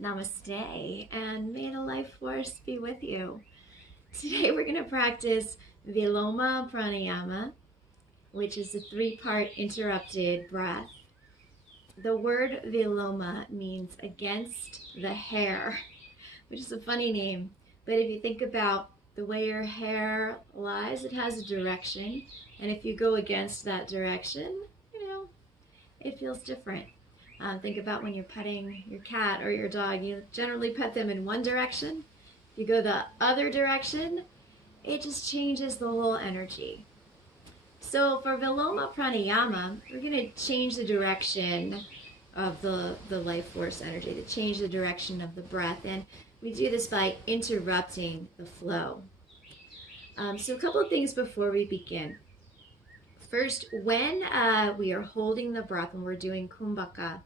Namaste, and may the life force be with you. Today we're going to practice Viloma Pranayama, which is a three-part interrupted breath. The word Viloma means against the hair, which is a funny name, but if you think about the way your hair lies, it has a direction, and if you go against that direction, it feels different. Think about when you're petting your cat or your dog. You generally pet them in one direction. If you go the other direction, it just changes the whole energy. So for Viloma Pranayama, we're going to change the direction of the life force energy, to change the direction of the breath. And we do this by interrupting the flow. So a couple of things before we begin. First, when we are holding the breath, when we're doing kumbhaka,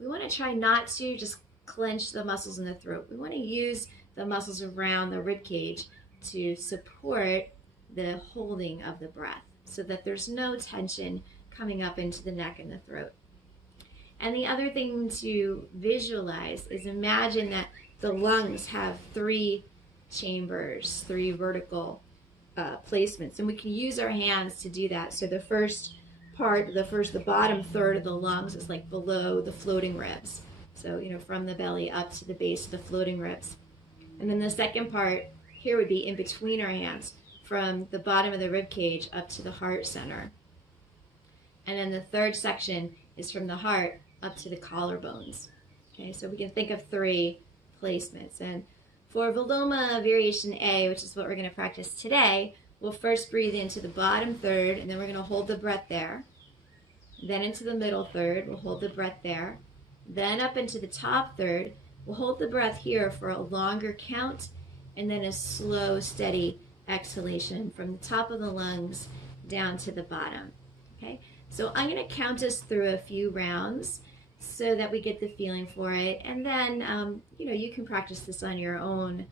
we want to try not to just clench the muscles in the throat. We want to use the muscles around the rib cage to support the holding of the breath so that there's no tension coming up into the neck and the throat. And the other thing to visualize is imagine that the lungs have three chambers, three vertical placements, and we can use our hands to do that. So the first part, the bottom third of the lungs is like below the floating ribs. So, from the belly up to the base of the floating ribs. And then the second part here would be in between our hands, from the bottom of the rib cage up to the heart center. And then the third section is from the heart up to the collarbones. Okay, so we can think of three placements. And for Viloma Variation A, which is what we're going to practice today, we'll first breathe into the bottom third, and then we're going to hold the breath there. Then into the middle third, we'll hold the breath there. Then up into the top third, we'll hold the breath here for a longer count, and then a slow, steady exhalation from the top of the lungs down to the bottom. Okay, so I'm going to count us through a few rounds so that we get the feeling for it, and then you can practice this on your own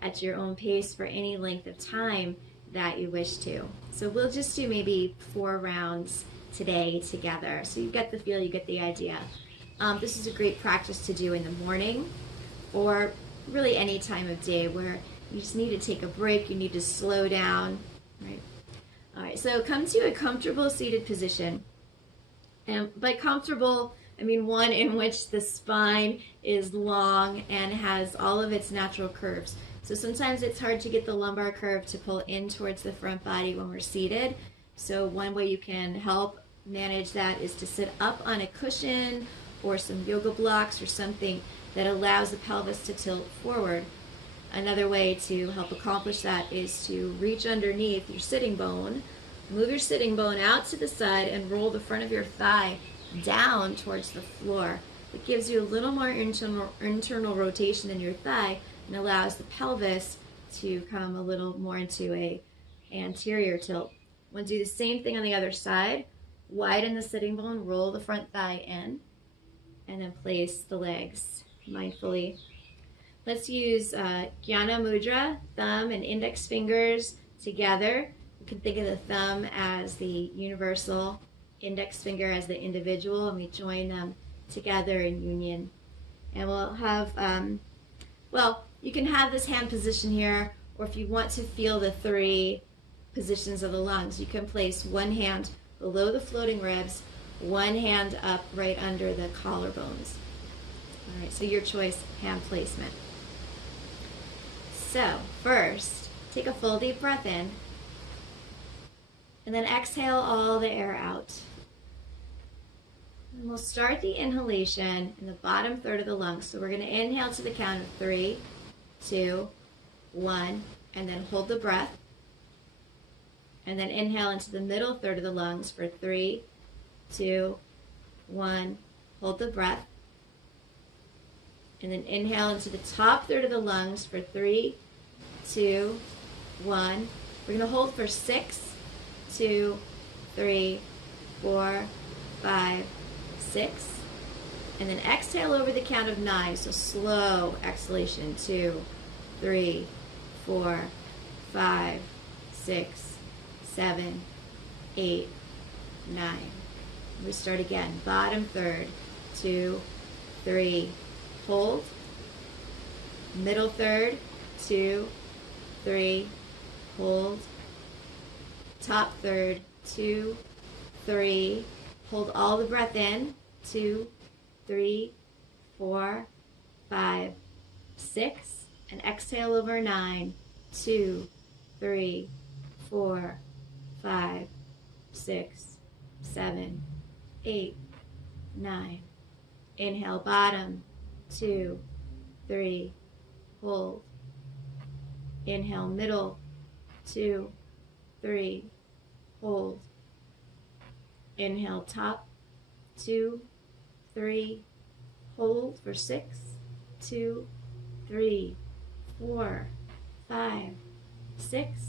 at your own pace for any length of time that you wish to. So we'll just do maybe 4 rounds today together, so you get the feel, you get the idea. This is a great practice to do in the morning or really any time of day where you just need to take a break, you need to slow down, right? All right, so come to a comfortable seated position. And by comfortable, I mean one in which the spine is long and has all of its natural curves. So sometimes it's hard to get the lumbar curve to pull in towards the front body when we're seated. So one way you can help manage that is to sit up on a cushion or some yoga blocks or something that allows the pelvis to tilt forward. Another way to help accomplish that is to reach underneath your sitting bone, move your sitting bone out to the side, and roll the front of your thigh down towards the floor. It gives you a little more internal rotation in your thigh and allows the pelvis to come a little more into a anterior tilt. We'll do the same thing on the other side. Widen the sitting bone, roll the front thigh in, and then place the legs mindfully. Let's use Jnana Mudra, thumb and index fingers together. You can think of the thumb as the universal, index finger as the individual, and we join them together in union. And we'll have, you can have this hand position here, or if you want to feel the 3 positions of the lungs, you can place one hand below the floating ribs, one hand up right under the collarbones. All right, so your choice, hand placement. So first, take a full deep breath in, and then exhale all the air out. And we'll start the inhalation in the bottom third of the lungs. So we're going to inhale to the count of 3, 2, 1, and then hold the breath. And then inhale into the middle third of the lungs for 3, 2, 1, hold the breath. And then inhale into the top third of the lungs for 3, 2, 1. We're going to hold for 6, 2, 3, 4, 5, 6. And then exhale over the count of 9. So slow exhalation. 2, 3, 4, 5, 6, 7, 8, 9. We start again. Bottom third. 2, 3, hold. Middle third, 2, 3, hold. Top third, 2, 3, hold all the breath in, 2, 3, 4, 5, 6, and exhale over 9, 2, 3, 4, 5, 6, 7, 8, 9. Inhale, bottom, 2, 3, hold. Inhale, middle, 2, 3, hold. Inhale, top, 2, 3, hold for 6, 2, 3, 4, 5, 6.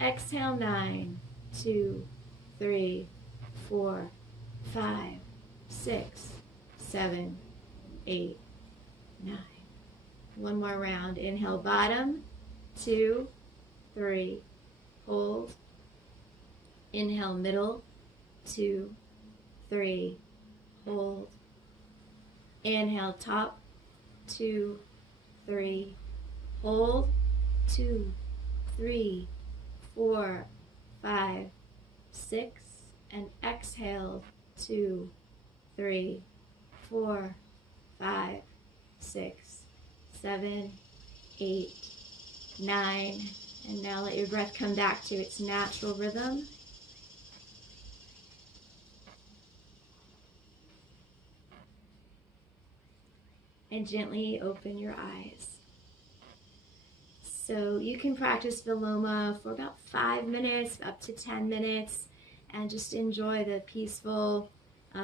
Exhale, 9, 2, 3, 4, 5, 6, 7, 8, 9. One more round. Inhale, bottom, 2, 3, hold. Inhale, middle, 2, 3, hold. Inhale, top, 2, 3, hold. 2, 3, 4, 5, 6, and exhale, 2, 3, 4, 5, 6, 7, 8, 9. And now let your breath come back to its natural rhythm. And gently open your eyes. So you can practice Viloma for about 5 minutes, up to 10 minutes, and just enjoy the peaceful,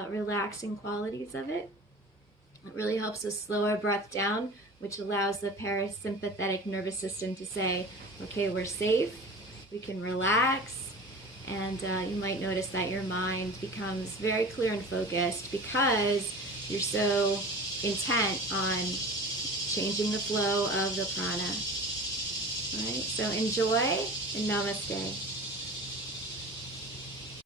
relaxing qualities of it. It really helps us slow our breath down, which allows the parasympathetic nervous system to say, okay, we're safe, we can relax, and you might notice that your mind becomes very clear and focused because you're so intent on changing the flow of the prana. All right, so enjoy and namaste.